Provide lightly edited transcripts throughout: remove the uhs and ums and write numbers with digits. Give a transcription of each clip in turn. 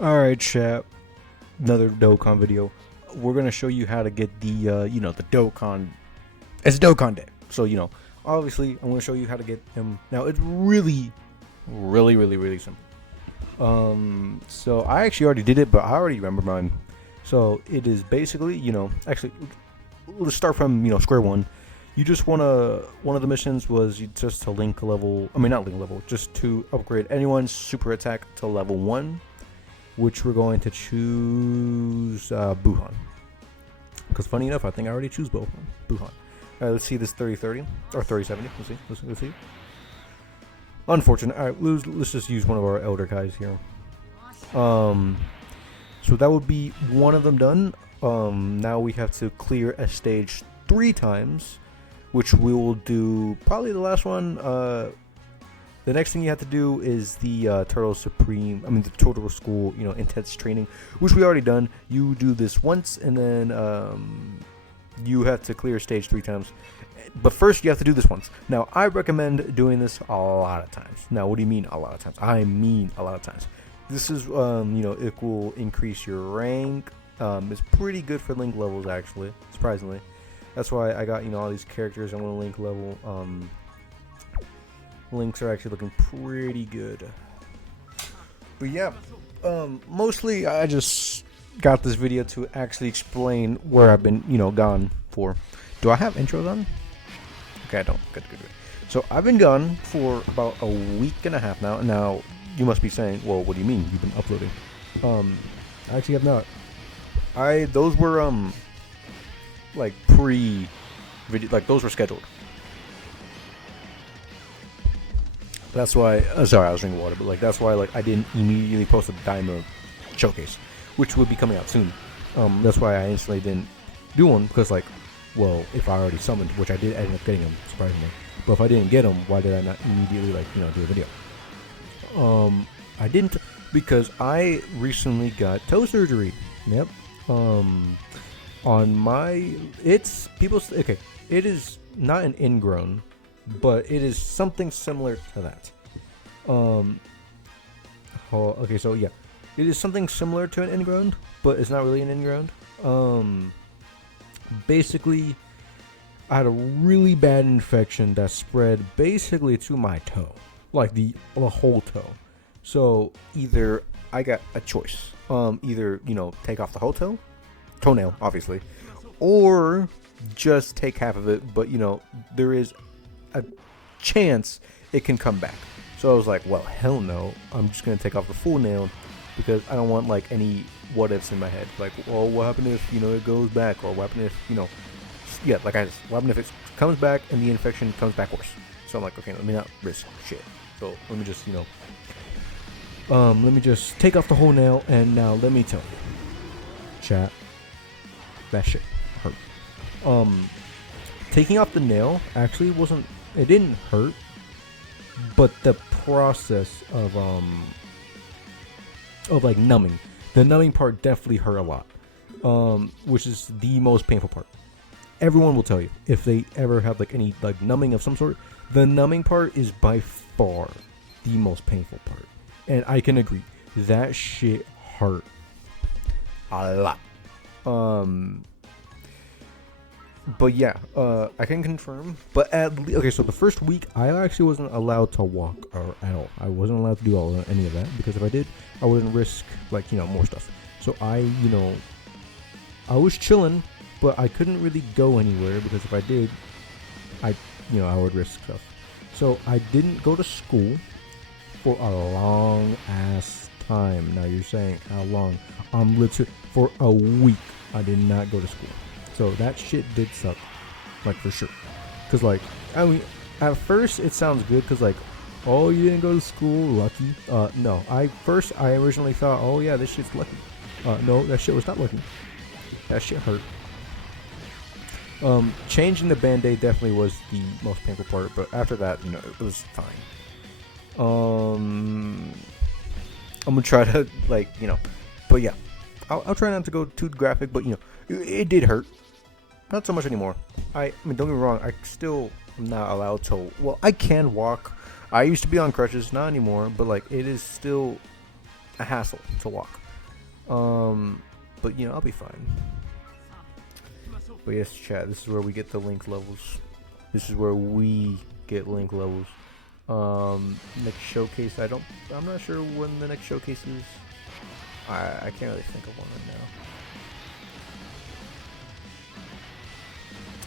Alright, chat. Another Dokkan video. We're gonna show you how to get the Dokkan. It's Dokkan Day. So, obviously, I'm gonna show you how to get them. Now, it's really, really, really, really simple. So I actually already did it, but I already remember mine. So it is basically, actually, let's start from, square one. You just wanna, one of the missions was just to link level, not link level, just to upgrade anyone's super attack to level 1. Which we're going to choose Buhan. Because funny enough, I think I already choose Buhan. Alright, let's see this 30-30 or 30-70. Let's see. Unfortunate. Alright, let's just use one of our elder guys here. So that would be one of them done. Now we have to clear a stage 3 times, which we will do probably the last one. The next thing you have to do is the the Turtle School, intense training, which we already done. You do this once, and then you have to clear stage 3 times. But first, you have to do this once. Now, I recommend doing this a lot of times. Now, what do you mean a lot of times? I mean a lot of times. This is, it will increase your rank. It's pretty good for link levels, actually, surprisingly. That's why I got, all these characters I want to link level. Links are actually looking pretty good. But yeah, mostly I just got this video to actually explain where I've been, gone for. Do I have intros on? Okay, I don't. Good. So I've been gone for about a week and a half now. Now, you must be saying, well, what do you mean you've been uploading? I actually have not. Those were, like pre-video, like those were scheduled. That's why, sorry, I was drinking water, but that's why I didn't immediately post a Daima showcase, which would be coming out soon. That's why I instantly didn't do one, because well, if I already summoned, which I did end up getting them, surprisingly. But if I didn't get them, why did I not immediately do a video? I didn't, because I recently got toe surgery. Yep. On my, okay, it is not an ingrown, but it is something similar to that. Okay, so yeah, it is something similar to an ingrown, but it's not really an ingrown. Basically, I had a really bad infection that spread basically to my toe, like the whole toe. So either I got a choice, either take off the whole toenail, obviously, or just take half of it. But there is a chance it can come back. So I was like, well, hell no, I'm just gonna take off the full nail, because I don't want any what ifs in my head, well, what happened if it goes back, or what happened if what happened if it comes back and the infection comes back worse. So I'm like, okay, let me not risk shit, so let me just let me just take off the whole nail. And now let me tell you, chat, that shit hurt. Taking off the nail actually it didn't hurt, but the process of numbing, the numbing part definitely hurt a lot, which is the most painful part. Everyone will tell you, if they ever have any numbing of some sort, the numbing part is by far the most painful part. And I can agree, that shit hurt a lot. But yeah, I can confirm. But okay, so the first week I actually wasn't allowed to walk at all. I wasn't allowed to do any of that, because if I did, I wouldn't risk more stuff. So I was chilling, but I couldn't really go anywhere, because if I did, I would risk stuff. So I didn't go to school for a long ass time. Now you're saying how long? Literally for a week I did not go to school. So that shit did suck, for sure. Because at first it sounds good, because oh, you didn't go to school, lucky. No, I originally thought, oh yeah, this shit's lucky. No, that shit was not lucky. That shit hurt. Changing the band-aid definitely was the most painful part, but after that, it was fine. I'm gonna try to but yeah, I'll try not to go too graphic, but it did hurt. Not so much anymore. I mean, don't get me wrong, I still am not allowed to, well, I can walk. I used to be on crutches, not anymore, but it is still a hassle to walk. But you know, I'll be fine. But yes, chat, this is where we get the link levels. This is where we get link levels. Next showcase, I'm not sure when the next showcase is. I can't really think of one right now.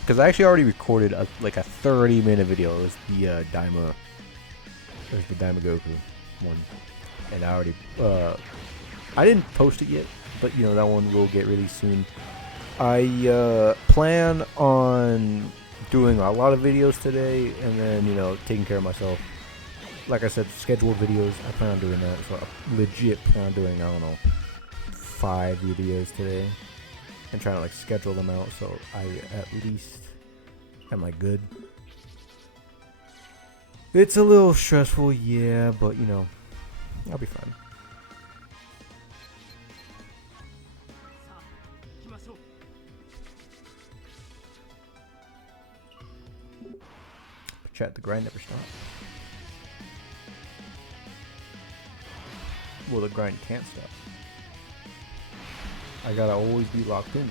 Because I actually already recorded like a 30-minute video. It was the Daima. It was the Daima Goku one. And I already, I didn't post it yet, but you know, that one will get released soon. I plan on doing a lot of videos today, and then, you know, taking care of myself. Like I said, scheduled videos, I plan on doing that. So I legit plan on doing, I don't know, 5 videos today. And trying to like schedule them out so I at least am I good. It's a little stressful, yeah, but you know, I'll be fine. Chat, the grind never stops. Well, the grind can't stop. I gotta always be locked in.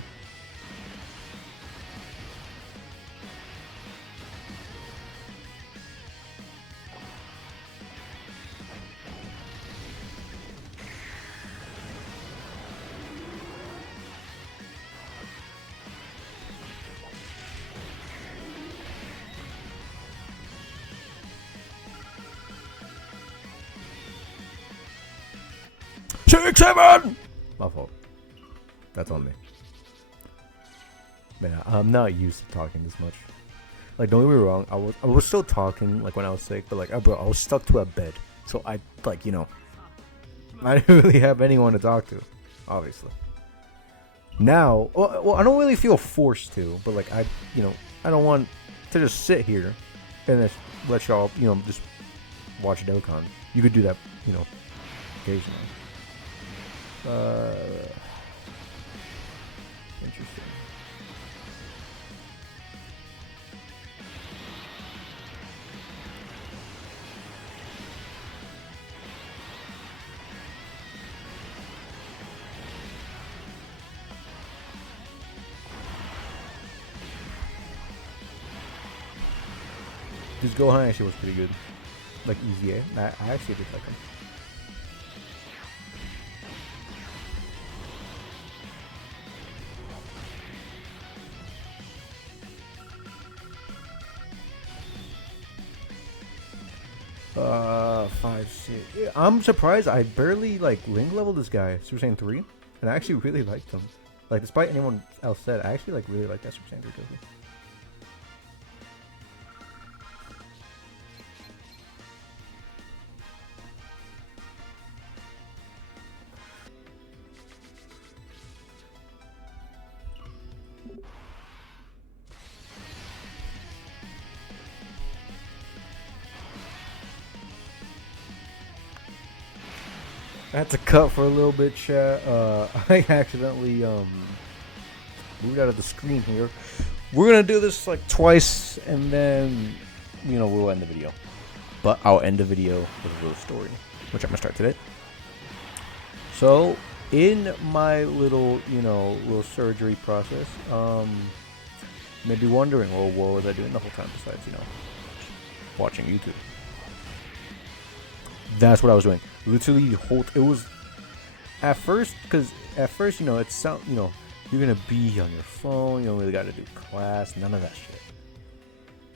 Six, seven! My fault. That's on me. Man, I'm not used to talking this much. Like, don't get me wrong, I was still talking like when I was sick, but like, bro, I was stuck to a bed, so I like, you know, I didn't really have anyone to talk to, obviously. Now, well, I don't really feel forced to, but like, you know, I don't want to just sit here and just let y'all, you know, just watch Dokkan. You could do that, you know, occasionally. Interesting. This Gohan actually was pretty good. Like, easy, eh? I actually did like him. Five, 6. Yeah, I'm surprised I barely like link leveled this guy, Super Saiyan 3, and I actually really liked him. Like, despite anyone else said, I actually like really like that Super Saiyan 3 Goku. I had to cut for a little bit, chat. I accidentally moved out of the screen here. We're gonna do this like twice, and then, you know, we'll end the video. But I'll end the video with a little story, which I'm gonna start today. So, in my little, you know, little surgery process, maybe wondering, well, what was I doing the whole time besides, you know, watching YouTube? That's what I was doing. Literally, it was at first, you know, it sound, you know, you're gonna be on your phone. You don't really gotta do class, none of that shit.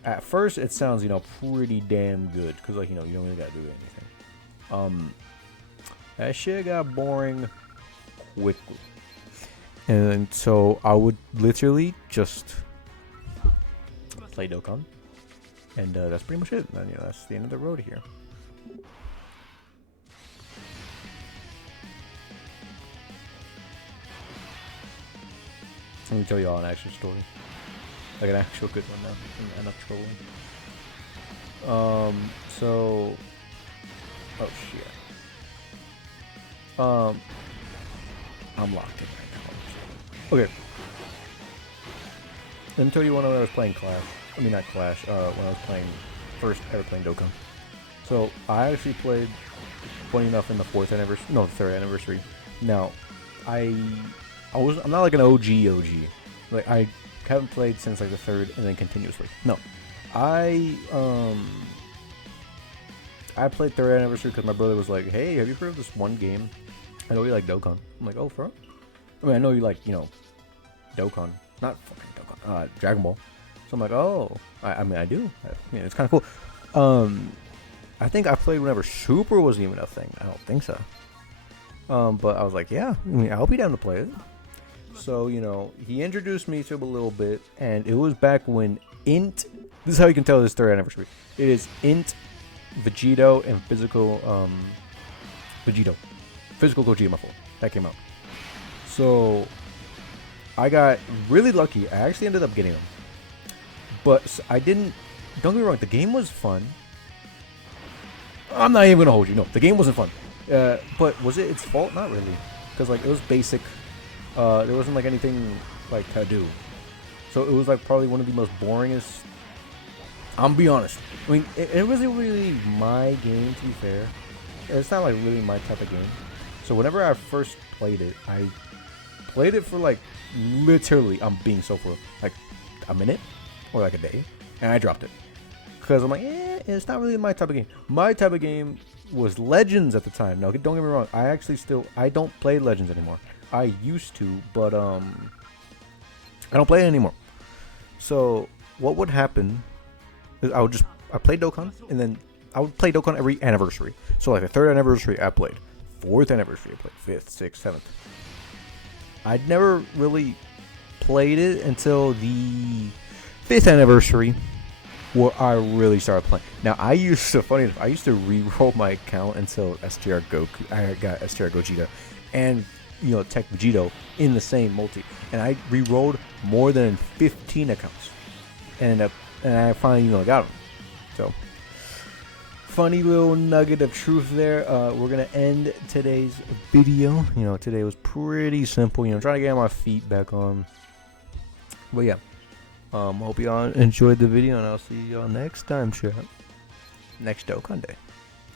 At first, it sounds, you know, pretty damn good, cause like, you know, you don't really gotta do anything. That shit got boring quickly, and so I would literally just play Dokkan, and that's pretty much it. And, you know, that's the end of the road here. Let me tell you all an actual story. Like an actual good one now. Enough trolling. So... Oh, shit. I'm locked in right now. Okay. Let me tell you when I was playing Clash. I mean, not Clash. When I was playing... First ever playing Dokkan. So, I actually played... Funny enough, in the 4th anniversary... No, the 3rd anniversary. Now, I'm not like an OG. Like I haven't played since like the third and then continuously. No, I I played third anniversary because my brother was like, "Hey, have you heard of this one game? I know you like Dokkan." I'm like, "Oh, for real?" I mean, I know you like Dokkan, not fucking Dokkan, Dragon Ball. So I'm like, "Oh, I mean, I do. It's kind of cool." I think I played whenever Super was even a thing. I don't think so. But I was like, yeah, I mean, I'll be down to play it. So, he introduced me to it a little bit, and it was back when Int, this is how you can tell this third anniversary. It is Int, Vegito, and Physical Gogeta, my fault. That came out. So, I got really lucky. I actually ended up getting them. But I didn't, don't get me wrong, the game was fun. I'm not even gonna hold you. No, the game wasn't fun. But was it its fault? Not really, because like it was basic. There wasn't like anything like to do. So it was like probably one of the most boringest. I'm gonna be honest. I mean, it wasn't really my game, to be fair. It's not like really my type of game. So whenever I first played it, I played it for like literally, I'm being so for like a minute or like a day, and I dropped it. Because I'm like, it's not really my type of game. My type of game was Legends at the time. No, don't get me wrong. I don't play Legends anymore. I used to, but I don't play it anymore. So what would happen is I played Dokkan, and then I would play Dokkan every anniversary. So like the third anniversary I played, fourth anniversary I played, fifth, sixth, seventh. I'd never really played it until the fifth anniversary, where I really started playing. Now I used to re-roll my account until STR Goku. I got STR Gogeta and Tech Vegito in the same multi, and I re-rolled more than 15 accounts, and I finally got them. So funny little nugget of truth there. We're gonna end today's video. Today was pretty simple. Trying to get my feet back on. But yeah. Hope y'all enjoyed the video, and I'll see y'all next time, chat. Next Dokkan Day.